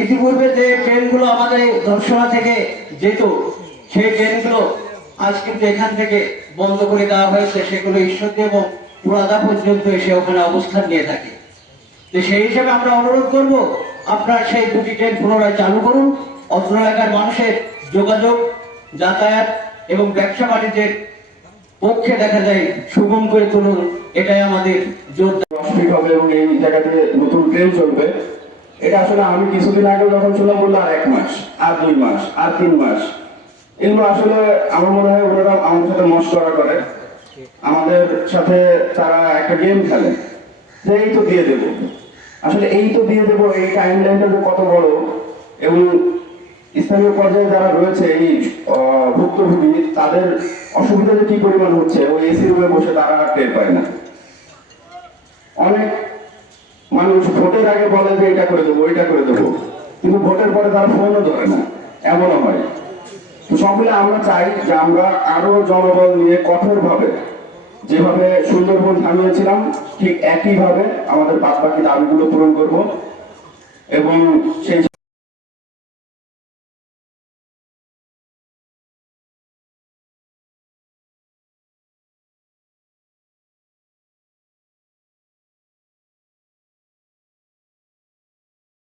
ইতিপূর্বে যে ট্রেনগুলো আমাদের ধর্ষণা থেকে যেত, সেই ট্রেনগুলো আজ কিন্তু এখান থেকে বন্ধ করে দেওয়া হয়েছে। সেগুলো ঈশ্বরদী এবং পুরাদা পর্যন্ত এসে ওখানে অবস্থান নিয়ে থাকে। তো সেই হিসাবে আমরা অনুরোধ করব, আপনারা সেই দুটি ট্রেন পুনরায় চালু করুন। অত্র এলাকার মানুষের যোগাযোগ, যাতায়াত এবং ব্যবসা বাণিজ্যের পক্ষে দেখা যায় সুগম করে তুলুন। এটাই আমাদের জোর হবে এবং এই জায়গাতে নতুন ট্রেন চলবে। এটা আসলে আমি কিছুদিন আগে যখন শুনলাম, বললো আর 1 মাস, আর 2 মাস, আর 3 মাস। এগুলো আসলে আমার মনে হয় ওনারা আমাদের সাথে মশকরা করে, আমাদের সাথে তারা একটা গেম খেলে যে এই তো দিয়ে দেবো। আসলে এই তো দিয়ে দেবো, এই টাইম লাইনটা কত বড়, এবং স্থানীয় পর্যায়ে যারা রয়েছে এই ভুক্তভোগী, তাদের অসুবিধা যে কি পরিমাণ হচ্ছে, ওই এসি রুমে বসে তারা টের পায় না। অনেক মানুষ ভোটের আগে বলে যে এটা করে দেবো, ওইটা করে দেবো, কিন্তু ভোটের পরে তারা ফোনও ধরে না, এমনও হয়। তো সব মিলে আমরা চাই যে আমরা আরো জনবল নিয়ে কঠোরভাবে, যেভাবে সুন্দরবন থামিয়েছিলাম ঠিক একইভাবে আমাদের বাদ বাকি দাবিগুলো পূরণ করব এবং সেই